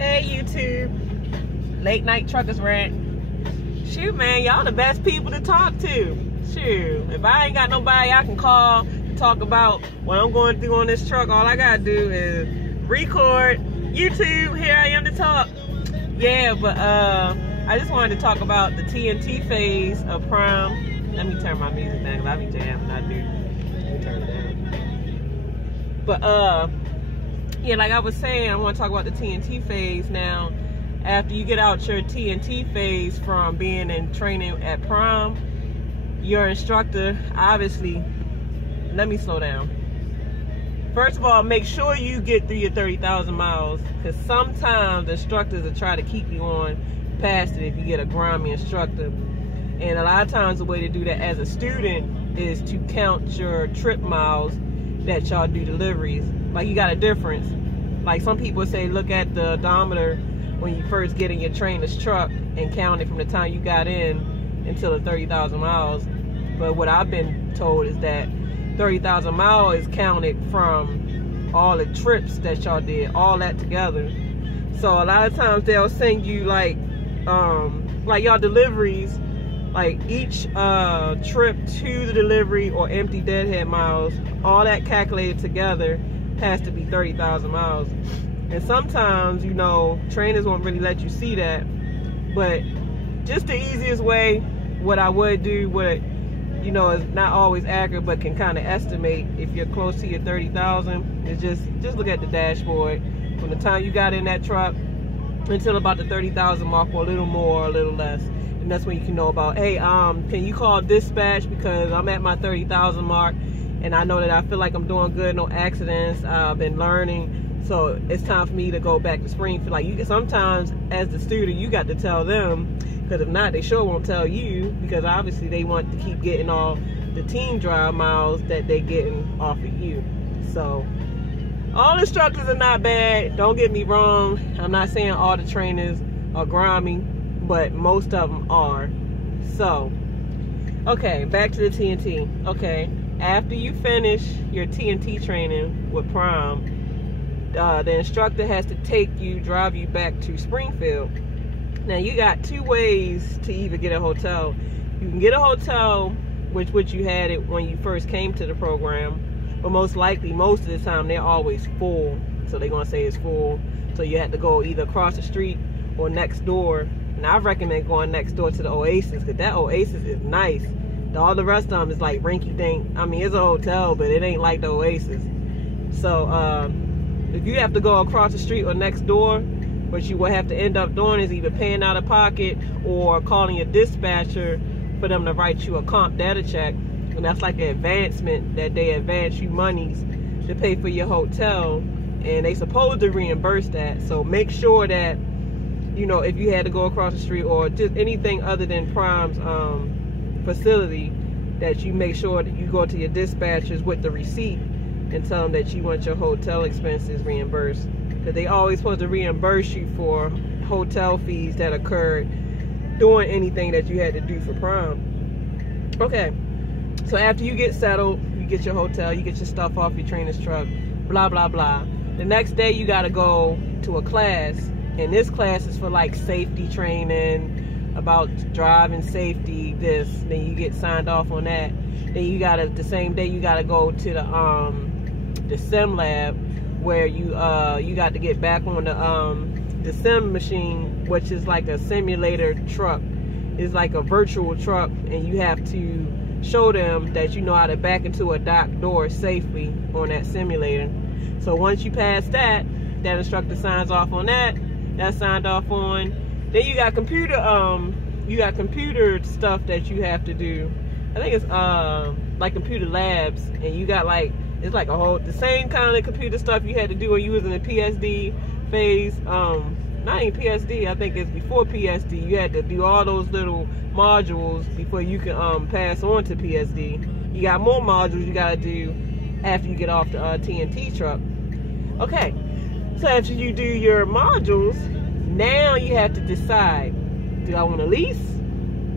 Hey YouTube, late night truckers rant. Shoot man, y'all the best people to talk to. Shoot, if I ain't got nobody I can call to talk about what I'm going through on this truck, all I gotta do is record. YouTube, here I am to talk. Yeah, but I just wanted to talk about the TNT phase of Prime. Let me turn my music down, 'cause I be jamming, I do. Let me turn it down. But yeah, like I was saying, I want to talk about the TNT phase now. After you get out your TNT phase from being in training at Prime, your instructor, obviously, let me slow down. First of all, make sure you get through your 30,000 miles, because sometimes the instructors will try to keep you on past it if you get a grimy instructor. And a lot of times the way to do that as a student is to count your trip miles that y'all do deliveries. Like, you got a difference. Like, some people say look at the odometer when you first get in your trainer's truck and count it from the time you got in until the 30,000 miles. But what I've been told is that 30,000 miles is counted from all the trips that y'all did, all that together. So a lot of times they'll send you like y'all deliveries, like each trip to the delivery or empty deadhead miles, all that calculated together has to be 30,000 miles. And sometimes, you know, trainers won't really let you see that. But just the easiest way, what I would do, what, you know, is not always accurate, but can kind of estimate if you're close to your 30,000, is just look at the dashboard. From the time you got in that truck until about the 30,000 mark, or a little more or a little less. And that's when you can know about, hey, can you call dispatch, because I'm at my 30,000 mark and I know that I feel like I'm doing good, no accidents, I've been learning, so it's time for me to go back to Springfield. Like, you sometimes as the student, you got to tell them, because if not, they sure won't tell you, because obviously they want to keep getting all the team drive miles that they getting off of you. So all instructors are not bad, don't get me wrong. I'm not saying all the trainers are grimy, but most of them are. So, okay, back to the TNT. Okay, after you finish your TNT training with Prime, the instructor has to drive you back to Springfield. Now, you got two ways to either get a hotel. You can get a hotel, which you had it when you first came to the program, but most likely, most of the time, they're always full. So they're gonna say it's full. So you have to go either across the street or next door. And I recommend going next door to the Oasis, because that Oasis is nice. All the rest of them is like rinky dink. I mean, it's a hotel, but it ain't like the Oasis. So if you have to go across the street or next door, what you will have to end up doing is either paying out of pocket or calling your dispatcher for them to write you a comp data check. And that's like an advancement that they advance you monies to pay for your hotel. And they supposed to reimburse that. So make sure that, you know, if you had to go across the street or just anything other than Prime's facility, that you make sure that you go to your dispatchers with the receipt and tell them that you want your hotel expenses reimbursed, because they always supposed to reimburse you for hotel fees that occurred doing anything that you had to do for Prime. Okay, so after you get settled, you get your hotel, you get your stuff off your trainer's truck, blah blah blah. The next day you got to go to a class, and this class is for like safety training, about driving safety, this. Then you get signed off on that. Then you gotta, the same day, you gotta go to the sim lab, where you got to get back on the sim machine, which is like a simulator truck. It's like a virtual truck, and you have to show them that you know how to back into a dock door safely on that simulator. So once you pass that, that instructor signs off on that. That's signed off on. Then you got computer stuff that you have to do. I think it's like computer labs, and you got like, it's like the same kind of computer stuff you had to do when you was in the PSD phase. Not even PSD, I think it's before PSD. You had to do all those little modules before you can pass on to PSD. You got more modules you gotta do after you get off the TNT truck. Okay, so after you do your modules, now you have to decide, do I want to lease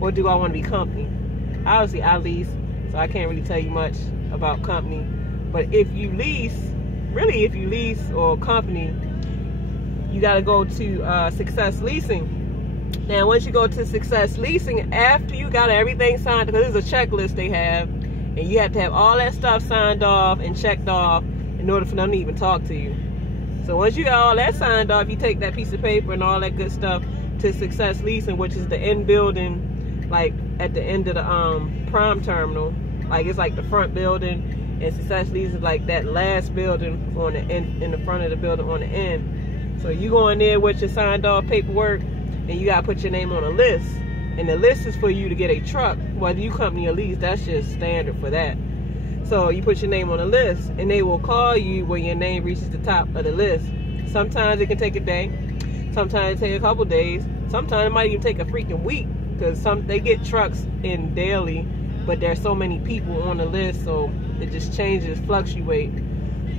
or do I want to be company? Obviously, I lease, so I can't really tell you much about company. But if you lease, really if you lease or company, you got to go to Success Leasing. Now, once you go to Success Leasing, after you got everything signed, because there's a checklist they have, and you have to have all that stuff signed off and checked off in order for them to even talk to you. So once you got all that signed off, you take that piece of paper and all that good stuff to Success Leasing, which is the end building, like at the end of the Prime terminal. Like it's like the front building, and Success Leasing is like that last building on the end, in the front of the building on the end. So you go in there with your signed off paperwork, and you gotta put your name on a list. And the list is for you to get a truck, whether you company or lease. That's just standard for that. So you put your name on a list, and they will call you when your name reaches the top of the list. Sometimes it can take a day, sometimes it take a couple days, sometimes it might even take a freaking week, because they get trucks in daily, but there's so many people on the list, so it just changes, fluctuate.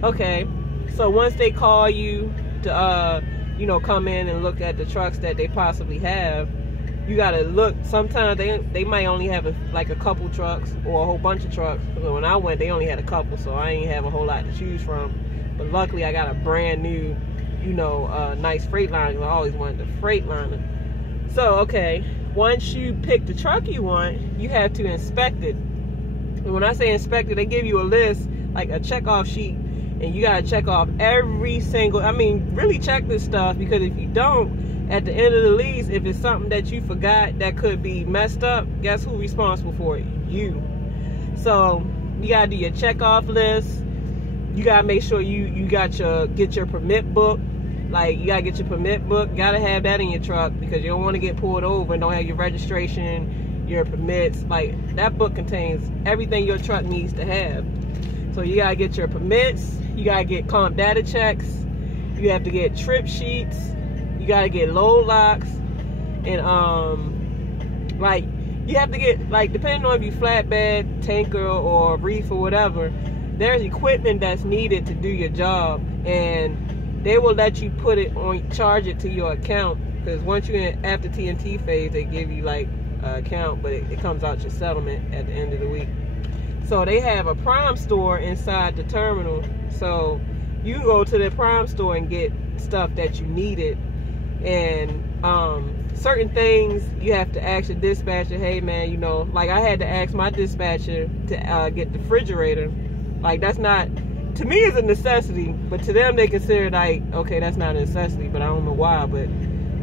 Okay, so once they call you to you know, come in and look at the trucks that they possibly have, you gotta look. Sometimes they might only have like a couple trucks or a whole bunch of trucks. When I went, they only had a couple, so I ain't have a whole lot to choose from. But luckily, I got a brand new, you know, nice Freightliner. I always wanted the Freightliner. So, okay, once you pick the truck you want, you have to inspect it. And when I say inspect it, they give you a list, like a checkoff sheet, and you gotta check off every single, I mean, really check this stuff, because if you don't, at the end of the lease, if it's something that you forgot that could be messed up, guess who's responsible for it? You. So you gotta do your checkoff list. You gotta make sure you got get your permit book. Like, you gotta get your permit book. You gotta have that in your truck, because you don't want to get pulled over and don't have your registration, your permits. Like, that book contains everything your truck needs to have. So you gotta get your permits. You gotta get comp data checks. You have to get trip sheets. You gotta get load locks, and like, you have to get, like, depending on if you flatbed, tanker, or reef or whatever, there's equipment that's needed to do your job, and they will let you put it on, charge it to your account, because once you're in after TNT phase, they give you like an account, but it comes out your settlement at the end of the week. So they have a Prime store inside the terminal, so you can go to the Prime store and get stuff that you needed. And certain things you have to ask your dispatcher, hey man, you know, like I had to ask my dispatcher to get the refrigerator. Like, that's not, to me it's a necessity, but to them they consider like, okay, that's not a necessity, but I don't know why, but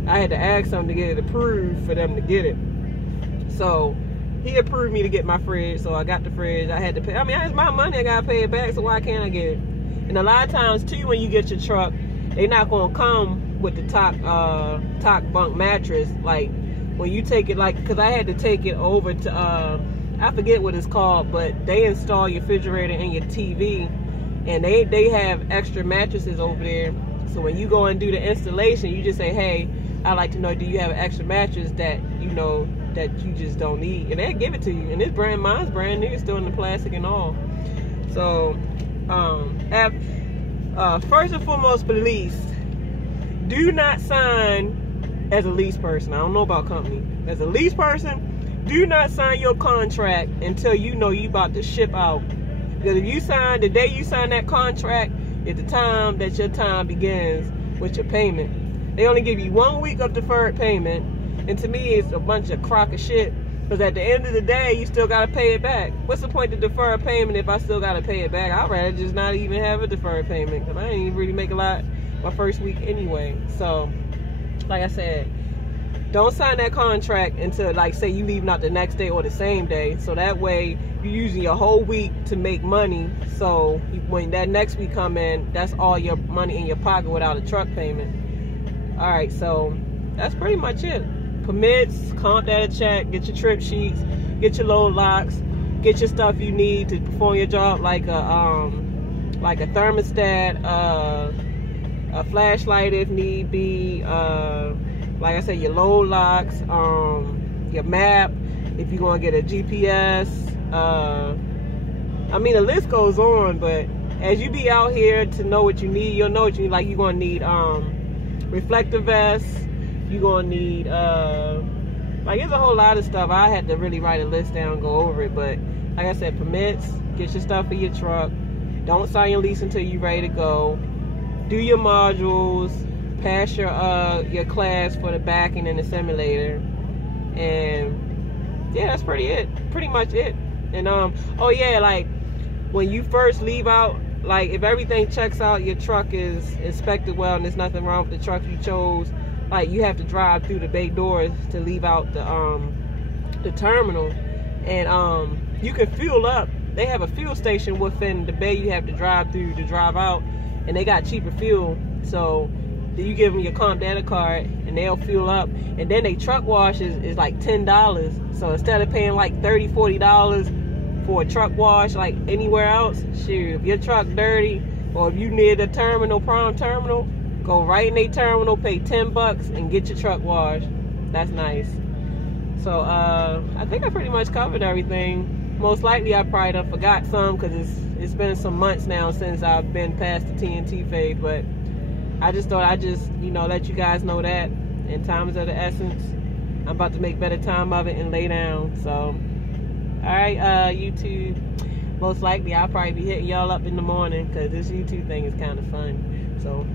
I had to ask them to get it approved for them to get it. So he approved me to get my fridge, so I got the fridge. I had to pay, I mean, it's my money, I gotta pay it back, so why can't I get it? And a lot of times too, when you get your truck, they're not gonna come with the top bunk mattress. Like, when you take it, like, because I had to take it over to I forget what it's called, but they install your refrigerator and your TV, and they have extra mattresses over there. So when you go and do the installation, you just say, hey, I'd like to know, do you have an extra mattress that, you know, that you just don't need? And they'll give it to you. And this brand, mine's brand new, it's still in the plastic and all. So first and foremost, for lease, do not sign as a lease person. I don't know about company. As a lease person, do not sign your contract until you know you about to ship out. Because if you sign, the day you sign that contract is the time that your time begins with your payment. They only give you 1 week of deferred payment, and to me it's a bunch of crock of shit, because at the end of the day you still got to pay it back. What's the point of deferred payment if I still got to pay it back? I'd rather just not even have a deferred payment, because I ain't even really make a lot my first week anyway. So like I said, don't sign that contract until, like, say you leaving out the next day or the same day, so that way you're using your whole week to make money. So when that next week come in, that's all your money in your pocket without a truck payment. All right, so that's pretty much it. Permits, comp data check, get your trip sheets, get your load locks, get your stuff you need to perform your job, like a thermostat, a flashlight if need be, like I said, your load locks, your map, if you're gonna get a GPS. I mean, the list goes on, but as you be out here to know what you need, you'll know what you need. Like, you're gonna need reflective vests, you're gonna need like, there's a whole lot of stuff. I had to really write a list down and go over it, but like I said, permits, get your stuff for your truck, don't sign your lease until you're ready to go, do your modules, pass your class for the backing and the simulator. And yeah, that's pretty much it. And oh yeah, like when you first leave out, like if everything checks out, your truck is inspected well and there's nothing wrong with the truck you chose, like you have to drive through the bay doors to leave out the terminal. And you can fuel up. They have a fuel station within the bay you have to drive through to drive out, and they got cheaper fuel. So you give them your comp data card and they'll fuel up, and then they truck wash is like $10. So instead of paying like $30-40 for a truck wash like anywhere else, shoot, if your truck dirty or if you near the terminal, Prime terminal, go right in their terminal, pay $10 and get your truck washed. That's nice. So I think I pretty much covered everything. Most likely I probably done forgot some, because it's been some months now since I've been past the TNT phase, but I just thought I'd just, you know, let you guys know that. And time is of the essence. I'm about to make better time of it and lay down. So, alright, YouTube. Most likely I'll probably be hitting y'all up in the morning, because this YouTube thing is kind of fun. So